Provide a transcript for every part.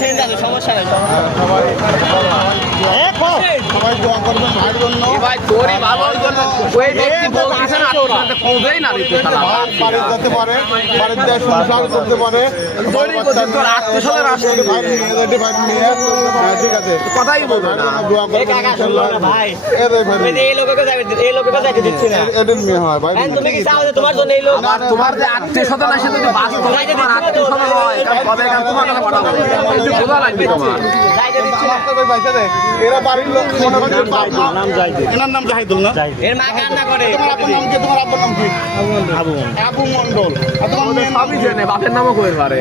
Change আছে, সমস্যা নেই। সবাই দোয়া করবেন ভাইয়ের জন্য। ভাই তোরই ভালো ওই ব্যক্তি বলতেছে না কোবেই না দিতে শালা বাড়িতে যেতে পারে, বাড়িতে সংসার করতে পারে, তোর আত্মীয়-স্বজন আসছে ভাই নিয়ে ঠিক আছে কথাই বলবে না দোয়া এই করবেন কাকা শুনলো না ভাই, এই ভাই ওই যে এই লোককে যাইতে দিচ্ছি না। এদের মেয়ে হয় ভাই। এখন তুমি কি চাও যে তোমার জন্য এই লোক আমার তোমার যে আত্মীয়-স্বজন আসে যদি বাস্তব তোমার আত্মীয়-স্বজন হয় তাহলে কবে কাল তোমার কথা পাঠাবো একটু বোঝা লাগবে তোমার যাইতে দিচ্ছি না। এরা বাড়ির লোক মনে হয় যে বাপ মা- এনার নাম জাহিদুল না? এর মা কান্না করে। তোমার আব্বুর নাম কি? তোমার আব্বুর নাম কি? আবু মন্ডল। আর তোমার মেয়ের নাম সবই জেনে বাপের নামও কইতে পারে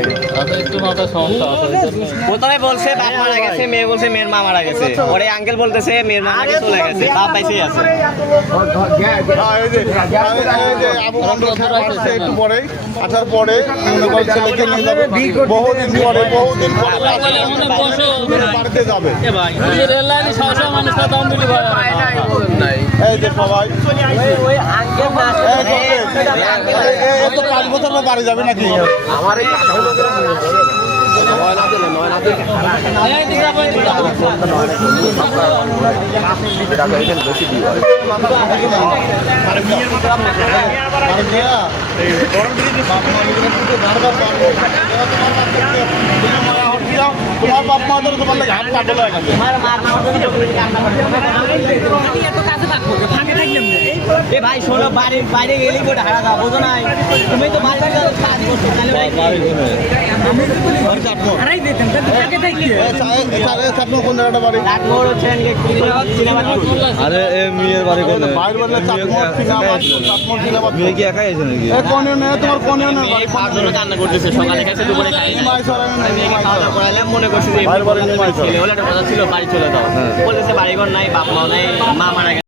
প্রথমে বলছে বাপ মারা গেছে, মেয়ে বলছে মেয়ের মা মারা গেছে, পরে আঙ্কেল বলতেছে মেয়ের মা নাকি চলে গেছে, বাপ বাইসেই আছে। এই যে আবু মন্ডল সাহেব আসছে একটু পরেই, আসার পরে মনে করেন ছেলেকে নিয়ে যাবে বহুদিন পরে বাড়িতে যাবে। এই যে সবাই ওই আঙ্কেল না এই তো 5 বছর পর বাড়ি যাবে নাকি? আমার এই বেশি দিয়ে হয় তোমার বাপ মা ধরে তোমার লাগে হাত পাগল হয়ে গেছে। তোমার মার নাম কান্না করে। এ ভাই শোনো, বাইরে গেলেই কোটা হারা দাও, বোঝো নাই? তুমি তো বাইরে কাজ করছো, তাহলে আপনার কোন জায়গাটা বাড়ি? রাতমোড় হচ্ছে সিনেমা। আরে এ মেয়ের বাড়ি কোনে? বাইরে বললে চাটমোড় সিনেমা মেয়ে কি একাই আছে নাকি? কোনে নেই তোমার কোনে নেই মেয়ে খাওয়ার জন্য কান্না করতেছে, সকালে খাইছে, দুপুরে খাই নাই। নিমাই সরাই আমি মেয়েকে খাওয়া দাওয়া করাইলাম, মনে করছি যে বাড়ি নিমাই ছেলে হলে একটা কথা ছিল, বাড়ি চলে যাও। বলতেছে বাড়িঘর নাই, বাপ মাও নাই, মা মারা গেছে।